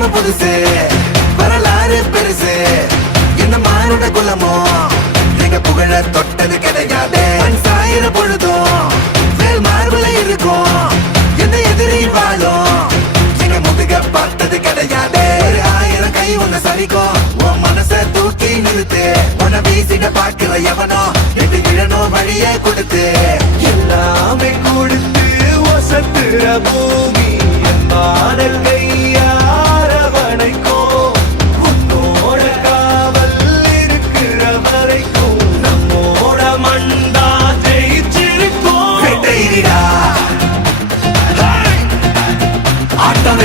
நாம புதுசு வரலாறு பெருசு. இந்த மானுட குலமோ? எங்க புகழ தொட்டது கிடையாது. சாயிர பொழுதும் மேல் மார்புல இருக்கும். என்ன எதிரி வாழும்? எங்க முதுக பார்த்தது கிடையாது. ஒரு ஆயிரம் கை உன்னை சரிக்கும். உன் மனச தூக்கி நிறுத்து. உன வீசிட பாக்குற எவனோ? எட்டு இழனோ வழியே கொடுத்து. எல்லாமே கொடுத்து வசத்துற பூமி ஆட்டம்